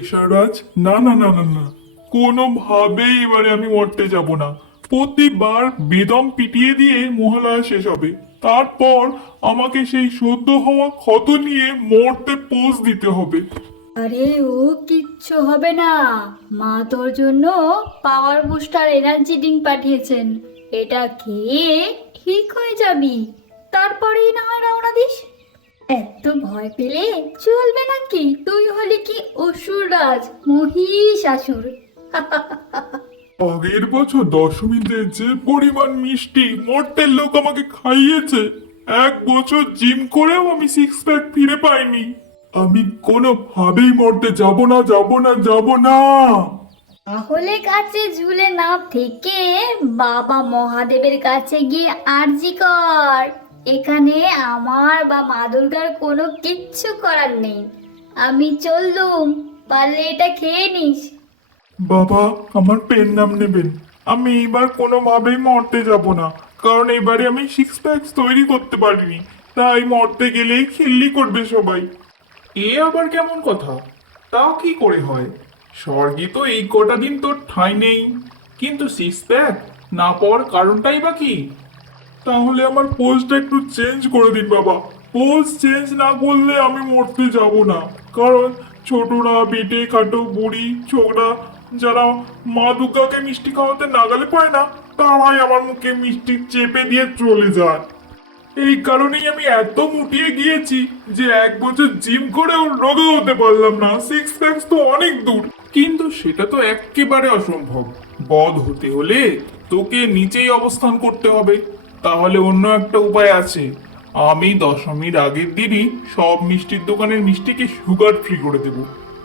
কেশারাজ না না না না না। কোনোভাবেই এবারে আমি মরতে যাব না। প্রতিবার বেদম পিটিয়ে দিয়ে মহালয়া শেষ হবে। তারপর আমাকে সেই সদ্য হওয়া ক্ষত নিয়ে মরতে পোজ দিতে হবে। আরে, ও কিচ্ছু হবে না। মা তোর জন্য পাওয়ার বুস্টার এনার্জি ড্রিঙ্ক পাঠিয়েছেন। এটা খেয়ে ঠিক হয়ে যাবি। তারপরেই না হয় রওনা দিস। এত ভয় পেলে চলবে নাকি? তুই হলি কি অসুররাজ মহিষাসুর। আগের বছর দশমীতে যে পরিমাণ মিষ্টি মর্তের লোক আমাকে খাইয়েছে এক বছর জিম করেও আমি সিক্স প্যাক ফিরে পাইনি। আমি কোনোভাবেই মরতে যাব না যাব না যাব না। তাহলে কাছে ঝুলে না থেকে বাবা মহাদেবের কাছে গিয়ে আরজি কর। এখানে আমার বা মা দুর্গার কোনো কিচ্ছু করার নেই। আমি চললুম পারলে এটা খেয়ে নিস। বাবা আমার পেন নাম নেবেন। আমি এইবার কোনোভাবেই মরতে যাব না কারণ এবারে আমি সিক্স প্যাকস তৈরি করতে পারিনি। তাই মরতে গেলেই খিল্লি করবে সবাই। এ আবার কেমন কথা? তা কি করে হয়? স্বর্গে তো এই কটা দিন তোর ঠাঁই নেই। কিন্তু সিক্স প্যাক না পাওয়ার কারণটাই বা কি? তাহলে আমার পোজটা একটু চেঞ্জ করে দিন বাবা। পোজ চেঞ্জ না করলে আমি মরতে যাব না। কারণ ছোটরা, বেটে, খাটো, বুড়ি, ছোকরা যারা মা দুর্গাকে মিষ্টি খাওয়াতে নাগালে পায় না, তারাই আমার মুখে মিষ্টি চেপে দিয়ে চলে যায়। এই কারণেই আমি এত মুটিয়ে গিয়েছি যে এক বছর জিম করেও রোগা হতে পারলাম না। সিক্স প্যাকস তো অনেক দূর। কিন্তু সেটা তো একেবারে অসম্ভব। বধ হতে হলে তোকে নিচেই অবস্থান করতে হবে। তাহলে অন্য একটা উপায় আছে। আমি দশমীর আগের দিনই সব মিষ্টির দোকানের মিষ্টিকে সুগার ফ্রি করে দেব।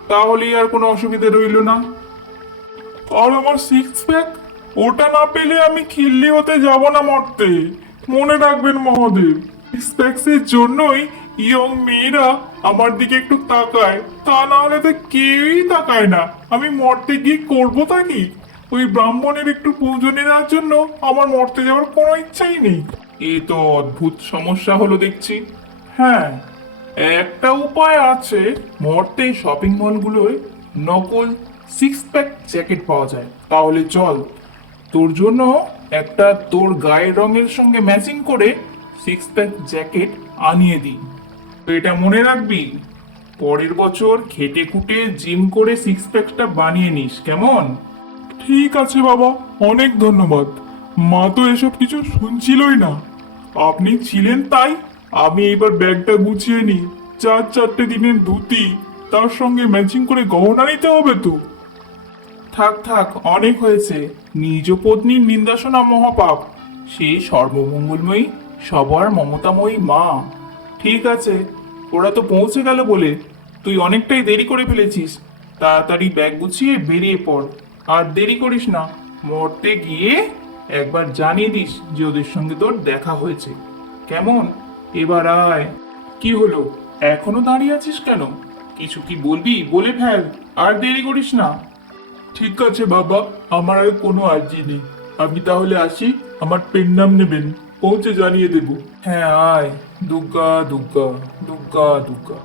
তাহলেই আর কোনো অসুবিধা রইল না। আর আমার সিক্স প্যাক ওটা না পেলে আমি খিল্লি হতে যাব না মরতে। মনে রাখবেন মহাদেব সিক্স প্যাক্সের জন্যই ইয়ং মেয়েরা আমার দিকে একটু তাকায়। তা না হলে তো কেউই তাকায় না। আমি মরতে গিয়ে করব তা কি? ওই ব্রাহ্মণের একটু পূজনে নেওয়ার জন্য আমার মরতে যাওয়ার কোনো ইচ্ছাই নেই। এ তো অদ্ভুত সমস্যা হলো দেখছি। হ্যাঁ। একটা উপায় আছে মর্তে শপিং মলগুলোয় নকল সিক্স প্যাক জ্যাকেট পাওয়া যায়। তাহলে চল তোর জন্য একটা তোর গায়ের রঙের সঙ্গে ম্যাচিং করে সিক্স প্যাক জ্যাকেট আনিয়ে দিই। তো এটা মনে রাখবি পরের বছর খেটে খুটে জিম করে সিক্স প্যাকটা বানিয়ে নিস কেমন? ঠিক আছে বাবা, অনেক ধন্যবাদ। মা তো এসব কিছু শুনছিলই না। আপনি ছিলেন তাই? আমি এবার ব্যাগটা গুছিয়ে নিই। চার চারটে দিনের ধুতি, তার সঙ্গে ম্যাচিং করে গহনা নিতে হবে তো। থাক থাক, অনেক হয়েছে। নিজ পত্নীর নিন্দাসনা মহাপাপ। সে সর্বমঙ্গলময়ী, সবার মমতাময়ী মা। ঠিক আছে, ওরা তো পৌঁছে গেল বলে। তুই অনেকটাই দেরি করে ফেলেছিস। তাড়াতাড়ি ব্যাগ গুছিয়ে বেরিয়ে পড়। আর দেরি করিস না, মরতে গিয়ে একবার জানিয়ে দিস যে ওদের সঙ্গে তোর দেখা হয়েছে। কেমন? এবার আয়। কি হলো? এখনও দাঁড়িয়ে আছিস কেন? কিছু কি বলবি? বলে ফেল। আর দেরি করিস না। ঠিক আছে বাবা, আমার আর কোনো আর্জি নেই। আমি তাহলে আসি, আমার পেন নাম নেবেন। পৌঁছে জানিয়ে দেব। হ্যাঁ আয়। দুর্গা দুর্গা দুর্গা দুর্গা